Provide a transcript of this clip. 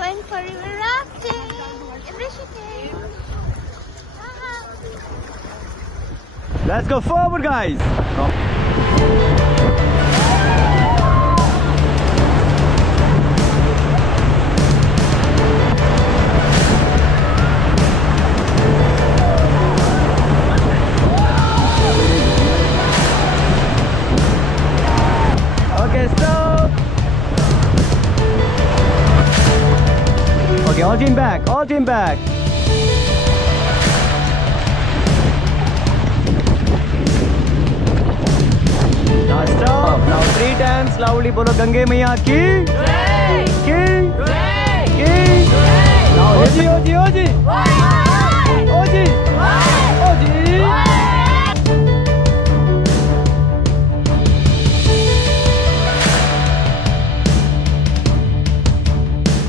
going for river rafting in Rishikesh. Let's go forward, guys. Okay, stop. Okay, all team back. All team back. Now stop. Now 3 times loudly bolo Gange Maiya ki. Ki. Ki. Now Oji, Oji, Oji.